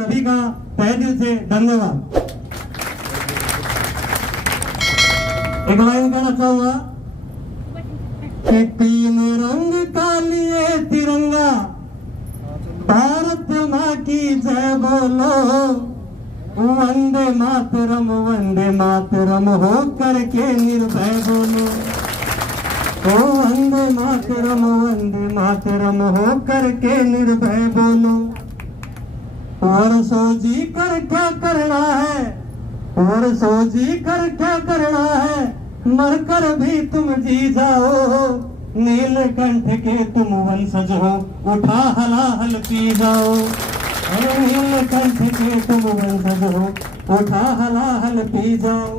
सभी का तहे दिल से धन्यवाद। एक लाइन कहना चाहूंगा कि तीन रंग का लिए तिरंगा, भारत माँ की जय बोलो, वंदे मातरम हो करके निर्भय बोलो, ओ वंदे मातरम हो करके निर्भय बोलो। और सोची कर क्या करना है, और सोची कर क्या करना है, मर कर भी तुम जी जाओ, नीलकंठ के तुम वंशज हो, उठा हलाहल पी जाओ। नीलकंठ के तुम वंशज हो, उठा हलाहल पी जाओ।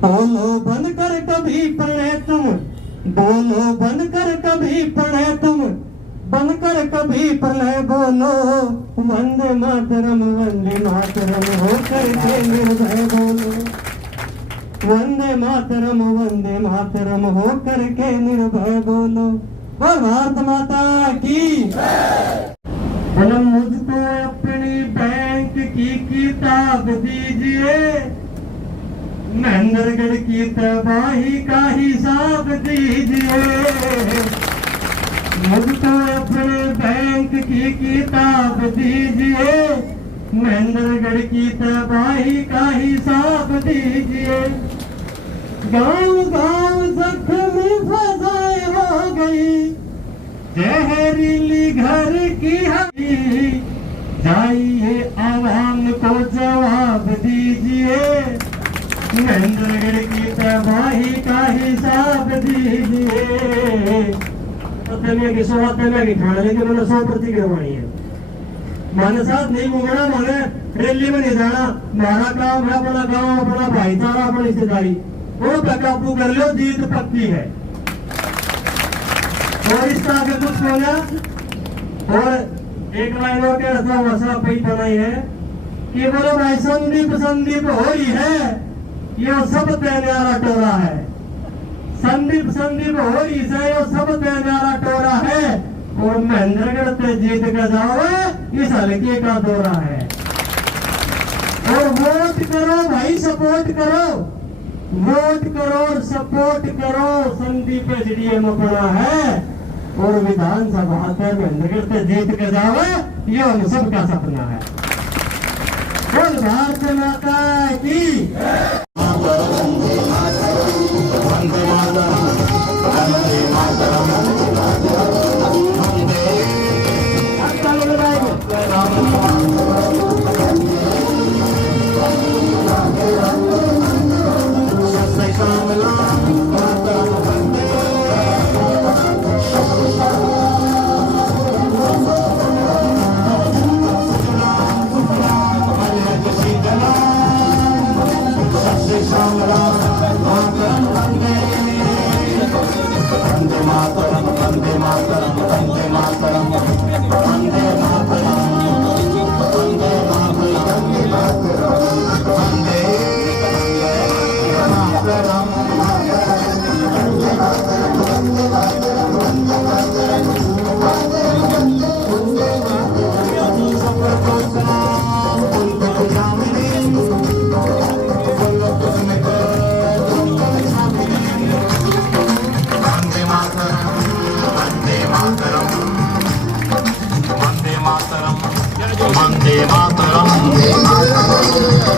बोलो बन कर कभी पढ़े तुम, बोलो बन कर कभी पढ़े तुम, बनकर कभी प्रलय बोलो, वंदे मातरम हो करके निर्भय बोलो, वंदे मातरम हो करके निर्भय बोलो। और भारत माता की मुझको अपनी बैंक की किताब दीजिए, महेंद्रगढ़ की तबाही का हिसाब दीजिए। मुझको अपने बैंक की किताब दीजिए, महेंद्रगढ़ की तबाही का हिसाब दीजिए। गांव गांव जख्मी फजाए हो गई, जहरीली घर की हड्डी, जाइए आवाम को जवाब दीजिए, महेंद्रगढ़ की तबाही का हिसाब दीजिए। की सौगात की ठाना, लेकिन मैंने 100 प्रतिक्रिया मानी है। माने साथ नहीं घूमना, माने रैली में नहीं जाना, हमारा काम है अपना गांव, अपना भाईचारा, अपनी रिश्तेदारी, वो पे काबू कर लो, जीत पक्की है। और इसका आगे कुछ बोला। और एक लाइन और के रखा वसा पही बनाई है कि बोलो भाई संदीप हो रही है, ये सब न्यारा टोरा है। संदीप हो रही है, ये सब न्यारा टोरा है। और महेंद्रगढ़ पे जीत के जाओ, इस हल्के का दौरा है। और वोट करो भाई, सपोर्ट करो, वोट करो और सपोर्ट करो। संदीप एसडीएम अपना है और विधानसभा के महेंद्रगढ़ पे जीत के जाओ, ये हम सबका सपना है। बोल भारत माता की। वंदे मातरम,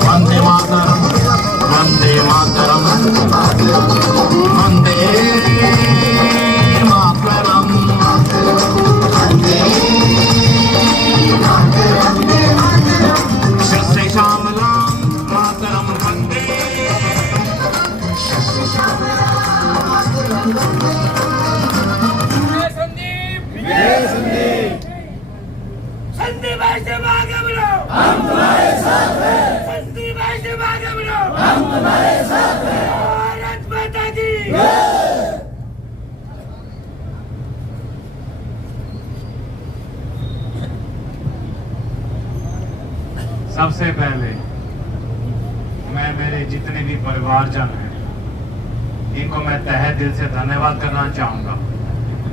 वंदे मातरम, वंदे मातरम, वंदे मातरम, शस्त्र श्यामलां मातरम वंदे। संदीप भाई से आगे बढ़ो, हम तुम्हारे साथ हैं। संदीप भाई से आगे बढ़ो, हम तुम्हारे साथ हैं। भारत माता की सबसे पहले मैं मेरे जितने भी परिवारजन हैं, इनको मैं तहे दिल से धन्यवाद करना चाहूंगा।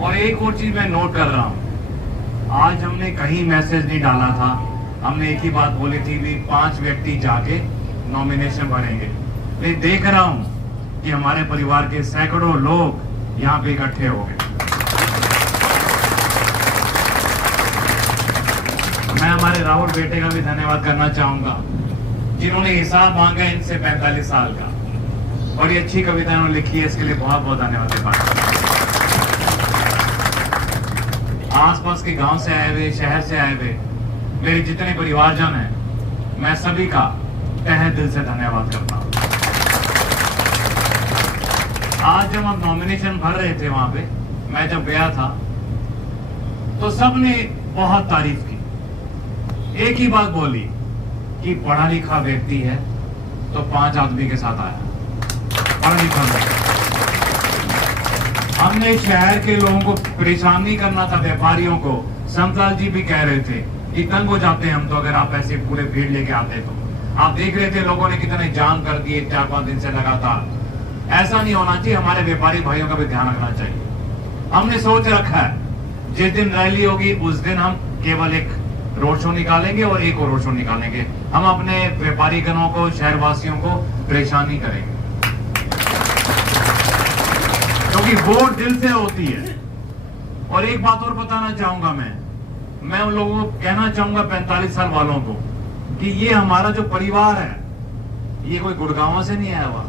और एक और चीज मैं नोट कर रहा हूं, आज हमने कहीं मैसेज नहीं डाला था, हमने एक ही बात बोली थी भी 5 व्यक्ति जाके नॉमिनेशन भरेंगे। मैं देख रहा हूं कि हमारे परिवार के सैकड़ों लोग यहाँ पे इकट्ठे हो गए। मैं हमारे राहुल बेटे का भी धन्यवाद करना चाहूंगा जिन्होंने हिसाब मांगा इनसे 45 साल का, और ये अच्छी कविता इन्होंने लिखी है, इसके लिए बहुत बहुत धन्यवाद देता हूं। आसपास के गांव से आए हुए, शहर से आए हुए मेरे जितने परिवारजन हैं, मैं सभी का तहे दिल से धन्यवाद करता हूं। आज जब हम नॉमिनेशन भर रहे थे वहां पे, मैं जब गया था तो सबने बहुत तारीफ की। एक ही बात बोली कि पढ़ा लिखा व्यक्ति है तो 5 आदमी के साथ आया, पढ़ा लिखा व्यक्ति। हमने शहर के लोगों को परेशान नहीं करना था, व्यापारियों को। संतलाल जी भी कह रहे थे कि तंग हो जाते हैं हम तो अगर आप ऐसे पूरे भीड़ लेके आते तो। आप देख रहे थे लोगों ने कितने जाम कर दिए 4-5 दिन से लगातार। ऐसा नहीं होना चाहिए, हमारे व्यापारी भाइयों का भी ध्यान रखना चाहिए। हमने सोच रखा है जिस दिन रैली होगी उस दिन हम केवल एक रोड शो निकालेंगे और एक और रोड शो निकालेंगे। हम अपने व्यापारी गणों को, शहरवासियों को परेशान नहीं करेंगे, क्योंकि वोट दिल से होती है। और एक बात और बताना चाहूंगा मैं उन लोगों को कहना चाहूंगा 45 साल वालों को कि ये हमारा जो परिवार है, ये कोई गुड़गांव से नहीं आया हुआ,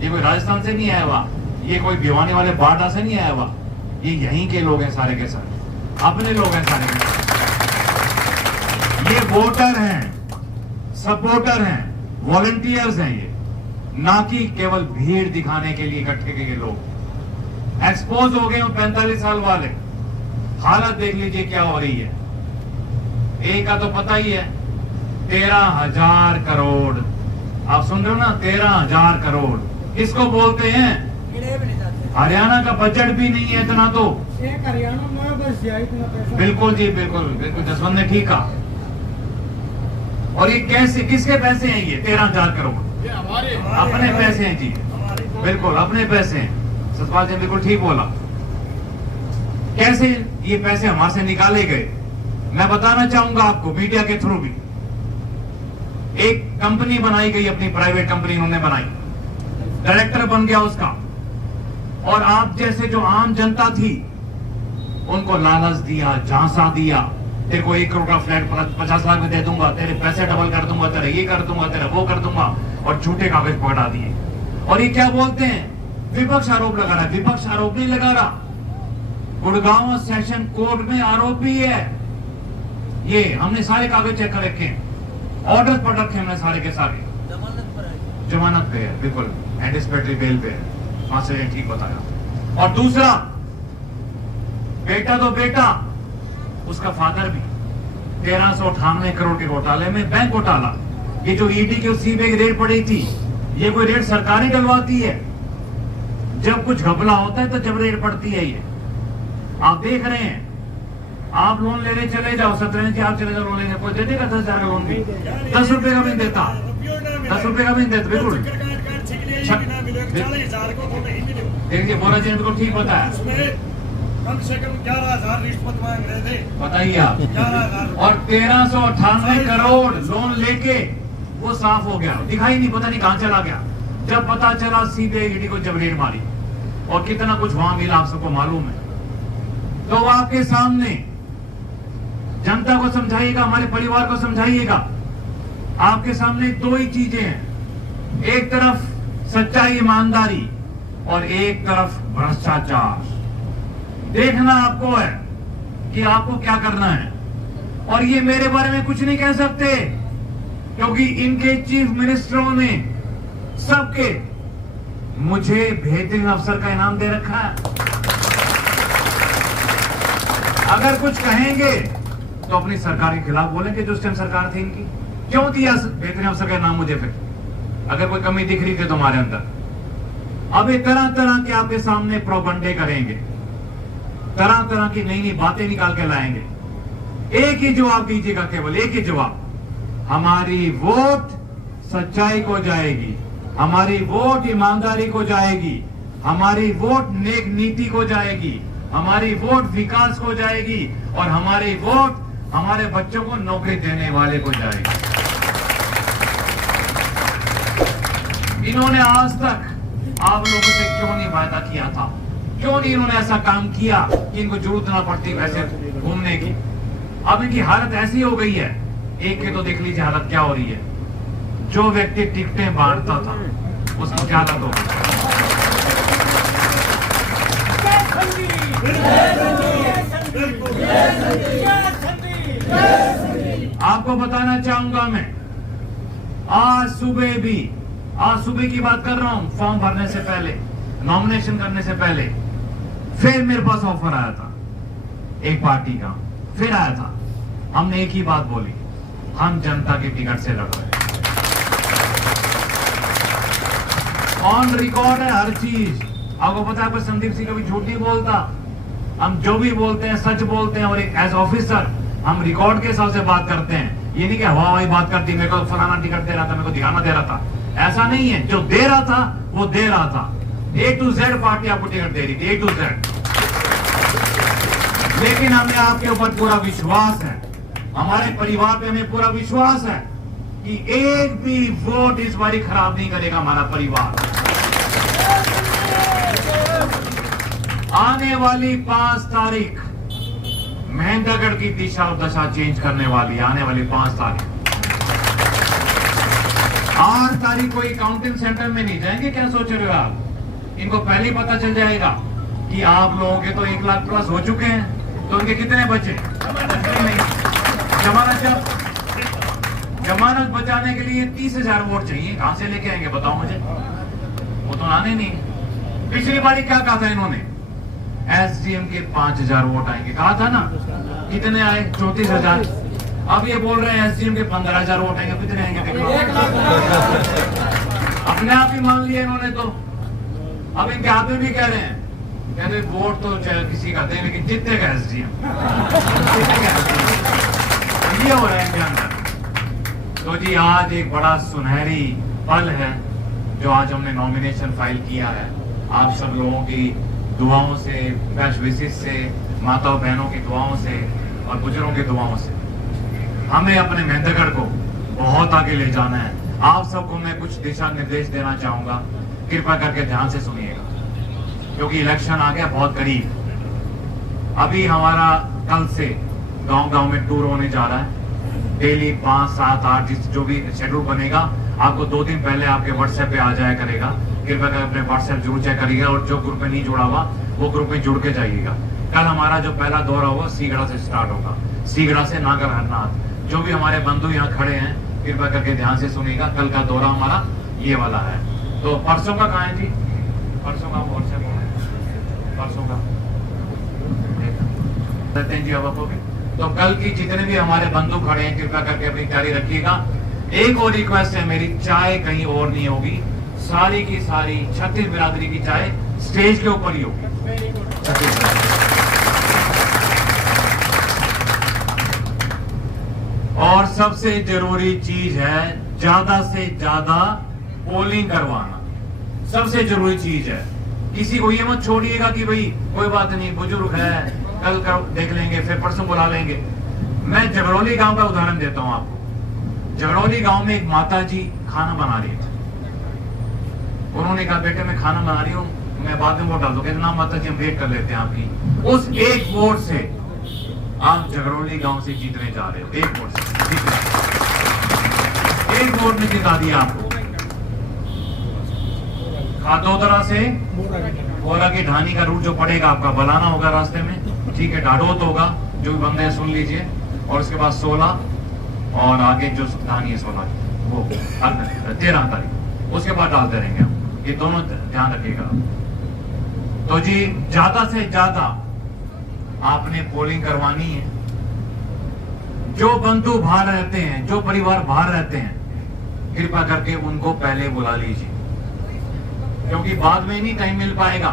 ये कोई राजस्थान से नहीं आया हुआ, ये कोई भिवानी वाले बाडा से नहीं आया हुआ, ये यहीं के लोग हैं, सारे के सारे अपने लोग हैं, सारे के सारे। ये वोटर हैं, सपोर्टर हैं, वॉलंटियर्स हैं, ये ना कि केवल भीड़ दिखाने के लिए इकट्ठे के लोग। एक्सपोज हो गए 45 साल वाले। हालत देख लीजिए क्या हो रही है। एक का तो पता ही है, 13,000 करोड़। आप सुन रहे हो ना, 13,000 करोड़ किसको बोलते हैं? हरियाणा का बजट भी नहीं है इतना तो। एक हरियाणा में बस इतना पैसा। बिल्कुल जी, बिल्कुल बिल्कुल, जसवंत ने ठीक कहा। और ये कैसे, किसके पैसे हैं ये 13,000 करोड़? अपने पैसे हैं जी, बिल्कुल अपने पैसे हैं। सतपाल जी बिल्कुल ठीक बोला। कैसे ये पैसे हमारे से निकाले गए, मैं बताना चाहूंगा आपको मीडिया के थ्रू भी। एक कंपनी बनाई गई, अपनी प्राइवेट कंपनी उन्होंने बनाई, डायरेक्टर बन गया उसका, और आप जैसे जो आम जनता थी उनको लालच दिया, झांसा दिया। तेरे को 1 करोड़ का फ्लैट 50 लाख में दे दूंगा, तेरे पैसे डबल कर दूंगा, तेरा ये कर दूंगा, तेरा वो कर दूंगा, और झूठे कागज पकड़ा दिए। और ये क्या बोलते हैं? विपक्ष आरोप लगा रहा है। विपक्ष आरोप नहीं लगा रहा, गुड़गांव सेशन कोर्ट में आरोप भी है। ये हमने सारे कागज चेक कर रखे हैं, ऑर्डर पढ़ रखे हमने सारे के सारे। जमानत पे है, बिल्कुल एंटिसिपेटरी बेल पे है। मास्टर ने ठीक बताया। और दूसरा, बेटा तो बेटा, उसका फादर भी 1398 करोड़ के घोटाले में, बैंक घोटाला। ये जो ईडी की सीबीआई की रेड पड़ी थी, ये कोई रेड सरकारी डलवाती है? जब कुछ घपला होता है तो जब रेड पड़ती है ये। आप देख रहे हैं, आप लोन लेने चले जाओ, 17 जी आप चले जाओ लोन लेने, कोई दे देगा 10,000 का लोन भी? 10 रुपए का भी नहीं देता, 10 रुपए का भी नहीं देता। बिल्कुल देखिए, बोरा जी ने बिल्कुल ठीक बताया। कम से कम 11,000 रिश्वत मांग रहे थे, बताइए आप। 11,000 और 1398 करोड़ लोन लेके वो साफ हो गया, दिखाई नहीं, पता नहीं कहां चला गया। जब पता चला सीबीआई ईडी को जब रेड मारी, और कितना कुछ वहां मिला आप सबको मालूम है। तो आपके सामने जनता को समझाइएगा, हमारे परिवार को समझाइएगा। आपके सामने 2 ही चीजें हैं, एक तरफ सच्चाई ईमानदारी और एक तरफ भ्रष्टाचार। देखना आपको है कि आपको क्या करना है। और ये मेरे बारे में कुछ नहीं कह सकते, क्योंकि इनके चीफ मिनिस्टरों ने सबके मुझे बेहतरीन अफसर का इनाम दे रखा है। अगर कुछ कहेंगे तो अपनी सरकार के खिलाफ बोलेंगे, जो उस टाइम सरकार थी इनकी। क्यों दिया बेहतरीन अफसर का इनाम मुझे? फिर अगर कोई कमी दिख रही थी तुम्हारे अंदर। अब ये तरह तरह के आपके सामने प्रोपगंडे करेंगे, तरह तरह की नई नई बातें निकाल के लाएंगे। एक ही जवाब दीजिएगा, केवल एक ही जवाब, हमारी वोट सच्चाई को जाएगी, हमारी वोट ईमानदारी को जाएगी, हमारी वोट नेक नीति को जाएगी, हमारी वोट विकास को जाएगी, और हमारी वोट हमारे बच्चों को नौकरी देने वाले को जाएगी। इन्होंने आज तक आप लोगों से क्यों नहीं वायदा किया था? क्यों नहीं इन्होंने ऐसा काम किया कि इनको जरूरत ना पड़ती वैसे घूमने की? अब इनकी हालत ऐसी हो गई है, एक के तो देख लीजिए हालत क्या हो रही है। जो व्यक्ति टिकटें बांटता था उसकी क्या हालत हो गई। आपको बताना चाहूंगा मैं, आज सुबह की बात कर रहा हूं, फॉर्म भरने से पहले, नॉमिनेशन करने से पहले फिर मेरे पास ऑफर आया था एक पार्टी का, फिर आया था। हमने एक ही बात बोली, हम जनता के टिकट से लड़ रहे हैं। ऑन रिकॉर्ड है हर चीज। आपको पता है पर संदीप सिंह कभी झूठ नहीं बोलता। हम जो भी बोलते हैं सच बोलते हैं, और एक एज ऑफिसर हम रिकॉर्ड के हिसाब से बात करते हैं। ये नहीं कि हवा हवाई बात करती, मेरे को फलाना टिकट दे रहा था, मेरे को दिखाना दे रहा था, ऐसा नहीं है। जो दे रहा था वो दे रहा था। A to Z पार्टी आपको टिकट दे रही थी, A to Z। लेकिन हमें आपके ऊपर पूरा विश्वास है, हमारे परिवार पे हमें पूरा विश्वास है कि एक भी वोट इस बारी खराब नहीं करेगा हमारा परिवार। आने वाली 5 तारीख महेंद्रगढ़ की दिशा और दशा चेंज करने वाली है। आने वाली 5 तारीख, 8 तारीख को काउंटिंग सेंटर में नहीं जाएंगे। क्या सोच रहे हो आप? इनको पहले ही पता चल जाएगा कि आप लोगों के तो 1 लाख प्लस हो चुके हैं, तो उनके कितने बचे? नहीं। जमानत बचाने के लिए 30,000 वोट चाहिए। कहां से लेके आएंगे बताओ मुझे? वो तो आने नहीं। पिछली बारी क्या कहा था इन्होंने? एसडीएम के 5,000 वोट आएंगे, कहा था ना। कितने आए? 34,000। अब ये बोल रहे हैं एसडीएम के 15,000 वोट आएंगे। कितने आएंगे देखो? अपने आप ही मान लिया इन्होंने। तो अब इनके हाथ में भी कह रहे हैं, कहते वोट तो चाहे किसी का दे, लेकिन जीतेगा एसडीएम। ये हो रहा है इनके अंदर। तो जी आज एक बड़ा सुनहरी पल है जो आज हमने नॉमिनेशन फाइल किया है। आप सब लोगों की दुआओं से, बेस्ट विशेष से, माताओं बहनों की दुआओं से और बुजुर्गों की दुआओं से हमें अपने महेंद्रगढ़ को बहुत आगे ले जाना है। आप सबको मैं कुछ दिशा निर्देश देना चाहूंगा, कृपया करके ध्यान से सुनिएगा, क्योंकि इलेक्शन आ गया बहुत करीब। अभी हमारा कल से गांव-गांव में टूर होने जा रहा है। डेली 5, 7, 8 जो भी शेड्यूल बनेगा आपको 2 दिन पहले आपके व्हाट्सएप पे आ जाया करेगा। कृपया करके अपने व्हाट्सएप जरूर चेक करिएगा, और जो ग्रुप में नहीं जुड़ा हुआ वो ग्रुप में जुड़ के जाइएगा। कल हमारा जो पहला दौरा होगा सीगड़ा से स्टार्ट होगा, सीगड़ा से नागर हरनाथ। जो भी हमारे बंधु यहाँ खड़े हैं कृपया करके ध्यान से सुनिएगा। कल का दौरा हमारा ये वाला है। तो परसों का कहाँ है जी? परसों का व्हाट्सएप परसों का रहते हैं जी। अब आपको तो कल की जितने भी हमारे बंधु खड़े हैं कृपया करके अपनी तैयारी रखिएगा। एक और रिक्वेस्ट है मेरी, चाय कहीं और नहीं होगी, सारी की सारी छत्तीस बिरादरी की चाय स्टेज के ऊपर ही होगी। और सबसे जरूरी चीज है ज्यादा से ज्यादा पोलिंग करवाना, सबसे जरूरी चीज है। किसी को ये मत छोड़िएगा कि भाई कोई बात नहीं, बुजुर्ग है, कल का देख लेंगे, फिर परसों बुला लेंगे। मैं जगरौली गांव का उदाहरण देता हूं आपको। जगरौली गांव में एक माता जी खाना बना रही थी। उन्होंने कहा बेटे मैं खाना बना रही हूँ, मैं बाद में वोट डाल दूंगा। ना माता जी हम वेट कर लेते हैं आपकी। उस एक वोट से आप जगरौली गांव से जीतने जा रहे हो। एक वोट से, एक वोट में जिता दिया आपको। खादोदरा से बोरा की ढानी का रूट जो पड़ेगा आपका, बलाना होगा रास्ते में, ठीक है, ढाडोत होगा, जो भी बंदे सुन लीजिए। और उसके बाद 16 और आगे जो ढानी है 16 वो 13 तारीख, उसके बाद डालते रहेंगे हम। ये दोनों ध्यान रखिएगा। तो जी ज्यादा से ज्यादा आपने पोलिंग करवानी है। जो बंधु बाहर रहते हैं, जो परिवार बाहर रहते हैं, कृपया करके उनको पहले बुला लीजिए, क्योंकि बाद में नहीं टाइम मिल पाएगा।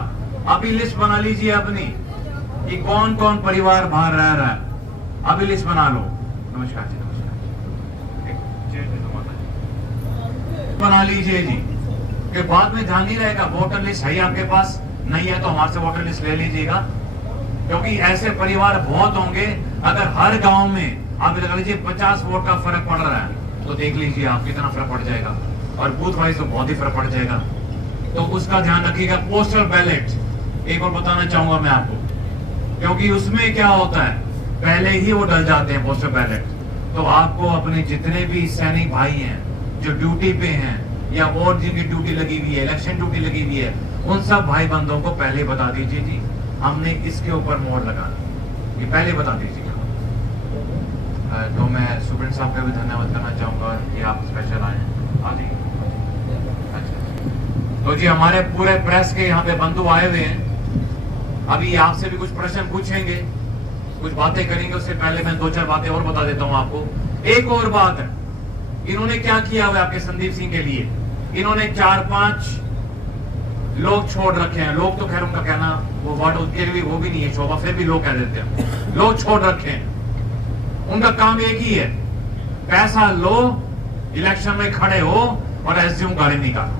अभी लिस्ट बना लीजिए अपनी कि कौन कौन परिवार बाहर रह रहा है। अभी लिस्ट बना लो। नमस्कार जी, नमस्कार। बना लीजिए जी, कि बाद में ध्यान नहीं रहेगा। वोटर लिस्ट है आपके पास, नहीं है तो हमारे से वोटर लिस्ट ले लीजिएगा, क्योंकि ऐसे परिवार बहुत होंगे। अगर हर गांव में आप लगा लीजिए 50 वोट का फर्क पड़ रहा है, तो देख लीजिए आप कितना फर्क पड़ जाएगा, और बूथ वाइज तो बहुत ही फर्क पड़ जाएगा। तो उसका ध्यान रखिएगा। पोस्टल बैलेट एक और बताना चाहूंगा मैं आपको, क्योंकि उसमें क्या होता है, पहले ही वो डल जाते हैं पोस्टल बैलेट। तो आपको अपने जितने भी सैनिक भाई हैं जो ड्यूटी पे हैं या और जिनकी ड्यूटी लगी हुई है, इलेक्शन ड्यूटी लगी हुई है, उन सब भाई बंधुओं को पहले बता दीजिए जी हमने इसके ऊपर मोहर लगानी, ये पहले बता दीजिए। तो मैं सुप्रीम साहब का भी धन्यवाद करना चाहूंगा कि आप स्पेशल आए हैं। अच्छा, तो जी हमारे पूरे प्रेस के यहाँ पे बंधु आए हुए हैं, अभी आपसे भी कुछ प्रश्न पूछेंगे, कुछ बातें करेंगे। उससे पहले मैं 2-4 बातें और बता देता हूँ आपको। एक और बात है, इन्होंने क्या किया हुआ आपके संदीप सिंह के लिए, इन्होंने 4-5 लोग छोड़ रखे हैं। लोग तो खैर उनका कहना वो वर्ड उसके लिए वो भी नहीं है शोभा, फिर भी लोग कह देते हैं लोग छोड़ रखे हैं। उनका काम एक ही है, पैसा लो, इलेक्शन में खड़े हो और एसडीएम गाली निकालो,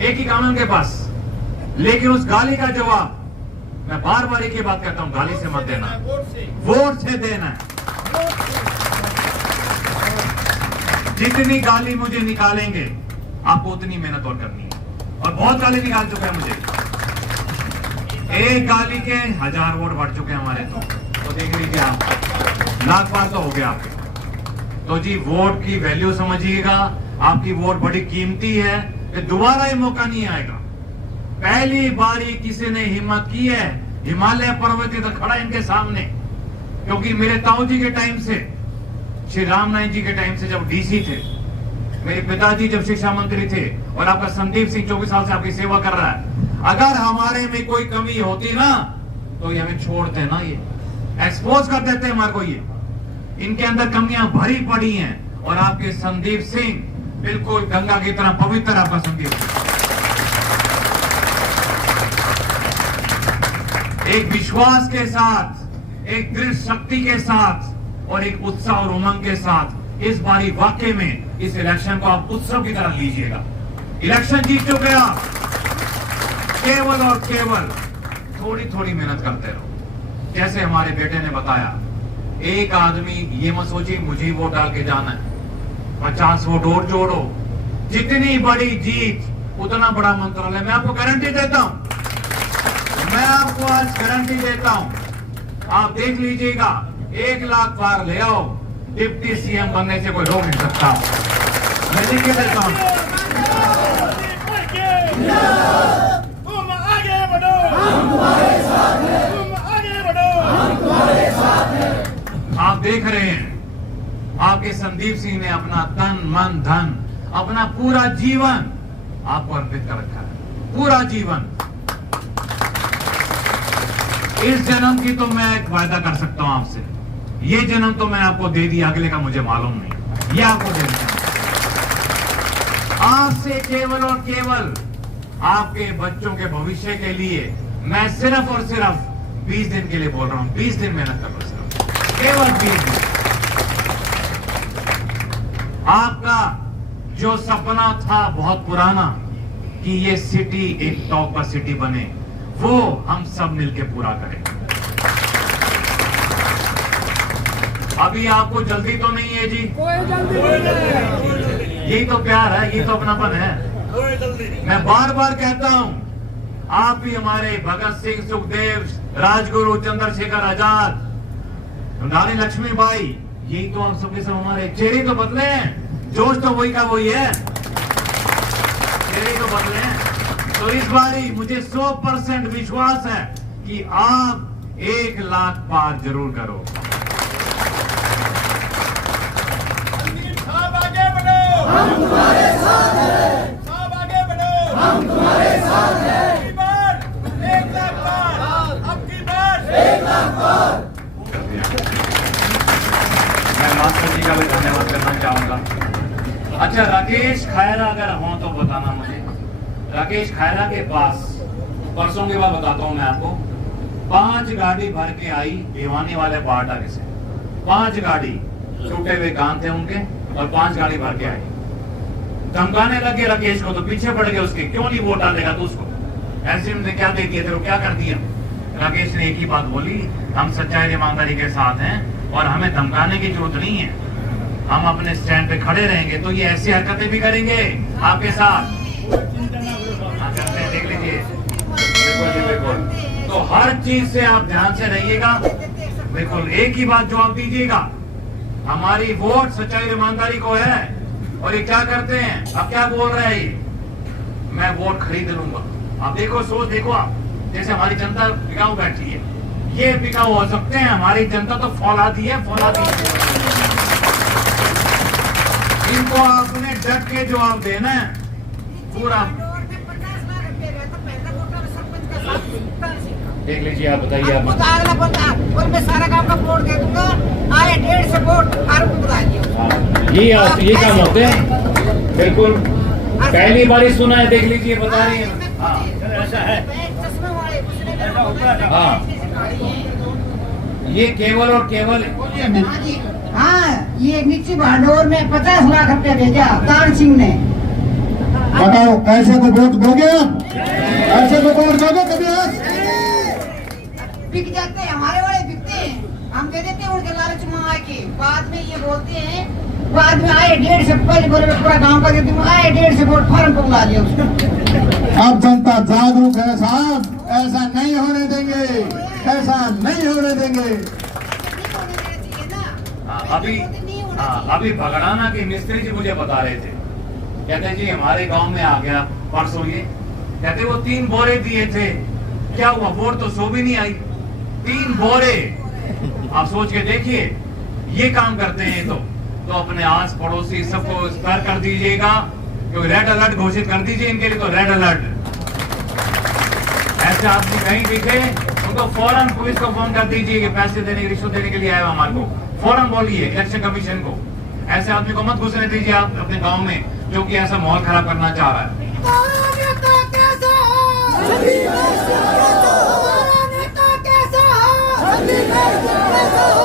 एक ही काम है उनके पास। लेकिन उस गाली का जवाब मैं बार बार एक ही बात कहता हूं, गाली से मत देना, वोट से देना है। जितनी गाली मुझे निकालेंगे आपको उतनी मेहनत और करनी है, और बहुत गाली निकाल चुके हैं मुझे। एक गाली के 1000 वोट बढ़ चुके हैं हमारे, तो देख लीजिए आप, लाख पार तो हो गया आपके। तो जी वोट की वैल्यू समझिएगा, आपकी वोट बड़ी कीमती है, कि दोबारा ये मौका नहीं आएगा। पहली बारी किसी ने हिम्मत की है, हिमालय पर्वत तक खड़ा इनके सामने, क्योंकि मेरे ताऊ जी के टाइम से, श्री राम नारायण जी के टाइम से जब डीसी थे, मेरे पिताजी जब शिक्षा मंत्री थे, और आपका संदीप सिंह 24 साल से आपकी सेवा कर रहा है, अगर हमारे में कोई कमी होती ना तो ये हमें छोड़ते ना, ये एक्सपोज कर देते हमारे को। ये इनके अंदर कमियां भरी पड़ी हैं, और आपके संदीप सिंह बिल्कुल गंगा की तरह पवित्र, आपका संदीप सिंह एक विश्वास के साथ, एक दृढ़ शक्ति के साथ और एक उत्साह और उमंग के साथ इस बारी वाकई में इस इलेक्शन को आप उत्सव की तरह लीजिएगा। इलेक्शन जीत चुके आप, केवल और केवल थोड़ी थोड़ी मेहनत करते रहो। जैसे हमारे बेटे ने बताया, एक आदमी ये मत सोचिए मुझे वोट डाल के जाना है, 50 वोट और जोड़ो, जितनी बड़ी जीत उतना बड़ा मंत्रालय। मैं आपको गारंटी देता हूं, मैं आपको आज गारंटी देता हूं, आप देख लीजिएगा 1 लाख पार ले आओ, डिप्टी सीएम बनने से कोई रोक नहीं सकता। मैं लिख के देता हूं। तुम आगे बढ़ो, हम तुम्हारे साथ हैं, तुम आगे बढ़ो, हम तुम्हारे साथ हैं। आप देख रहे हैं आपके संदीप सिंह ने अपना तन मन धन, अपना पूरा जीवन आपको अर्पित कर रखा है, पूरा जीवन। इस जन्म की तो मैं एक वायदा कर सकता हूं आपसे, ये जन्म तो मैं आपको दे दिया, अगले का मुझे मालूम नहीं, ये आपको दे दिया। आज से केवल और केवल आपके बच्चों के भविष्य के लिए मैं सिर्फ और सिर्फ 20 दिन के लिए बोल रहा हूं, 20 दिन मेहनत कर लो, सिर्फ केवल 20 दिन। आपका जो सपना था बहुत पुराना कि ये सिटी एक टॉप पर सिटी बने, वो हम सब मिलके पूरा करें। अभी आपको जल्दी तो नहीं है जी, कोई जल्दी नहीं। यही तो प्यार है, यही तो अपनापन है। कोई जल्दी नहीं। मैं बार बार कहता हूं, आप भी हमारे भगत सिंह, सुखदेव, राजगुरु, चंद्रशेखर आजाद, रानी लक्ष्मीबाई, यही तो आप सबके सब हमारे चेहरे तो बदले हैं, जोश तो वही का वही है, चेहरे तो बदले हैं। तो इस बारी मुझे 100% विश्वास है कि आप 1 लाख पार जरूर करो। साहब आगे बढ़ो, हम तुम्हारे साथ हैं। साहब आगे बढ़ो, हम तुम्हारे साथ हैं। अब की बार 1 लाख पार, अब की बार 1 लाख पार। मैं मास्टर जी का भी धन्यवाद करना चाहूंगा। अच्छा, राकेश खैरा अगर हो तो बताना मुझे। राकेश खैरा के पास परसों के बाद बताता हूं मैं आपको, 5 गाड़ी भर के आई भिवानी वाले बाटा के से, 5 गाड़ी, टूटे हुए कान थे उनके, और 5 गाड़ी भर के आई। धमकाने लगे राकेश को, तो पीछे पड़ गए उसके, क्यों नहीं वोट डालेगा तू उसको, ऐसे ने क्या दे दिया तेरे को, क्या कर दिया। राकेश ने एक ही बात बोली, हम सच्चाई ईमानदारी के साथ हैं, और हमें धमकाने की जरूरत नहीं है। हम अपने स्टैंड पे खड़े रहेंगे तो ये ऐसी हरकतें भी करेंगे आपके साथ। हाँ, करते हैं, देख लीजिए। बिल्कुल जी, बिल्कुल। तो हर चीज से आप ध्यान से रहिएगा। बिल्कुल एक ही बात जवाब दीजिएगा, हमारी वोट सच्चाई और ईमानदारी को है। और ये क्या करते हैं, अब क्या बोल रहे हैं ये, मैं वोट खरीद लूंगा। आप देखो, सोच देखो आप, जैसे हमारी जनता बिकाऊ बैठी है, ये बिकाऊ हो सकते हैं, हमारी जनता तो फौलादी है, फौलादी। इनको आपने डट के जवाब देना है पूरा। देख लीजिए, आप बताइए। आप और मैं सारा काम का वोट दे दूंगा, आए 1.5 वोट फारूक को बता दिया। ये काम होते हैं। बिल्कुल पहली बार ही सुना है, देख लीजिए, बता रही है। हाँ, ऐसा है। चश्मे वाले उसने हाँ, ये केवल और केवल हाँ, ये नीचे भांडोर में 50 लाख रुपया भेजा तार सिंह ने। बताओ, ऐसे को वोट दोगे आप? ऐसे को वोट दोगे कभी आप? बिक जाते हैं, हमारे वाले बिकते हैं, हम दे देते हैं उनके लालच मंगा के। बाद में ये बोलते हैं, बाद में आए 1.5 पहले बोले मैं पूरा गांव का देती हूँ, आए 1.5 वोट फार्म को बुला लिया उसको। अब जनता जागरूक है साहब, ऐसा नहीं होने देंगे, ऐसा नहीं होने देंगे। अभी भगड़ाना के मिस्त्री जी मुझे बता रहे थे, कहते जी हमारे गांव में आ गया परसों, ये कहते वो 3 बोरे दिए थे, क्या हुआ, वोट तो सो भी नहीं आई, 3 बोरे। आप सोच के देखिए, ये काम करते हैं तो अपने आस पड़ोसी सबको सतर्क कर दीजिएगा, क्योंकि रेड अलर्ट घोषित कर दीजिए इनके लिए। तो रेड अलर्ट, ऐसे आदमी कहीं दिखे उनको फौरन पुलिस को फोन कर दीजिए कि पैसे देने की, रिश्वत देने के लिए आया हमारे को, फौरन बोलिए इलेक्शन कमीशन को। ऐसे आदमी को मत घुसने दीजिए आप अपने गांव में, जो कि ऐसा माहौल खराब करना चाह रहा है। नेता कैसा है?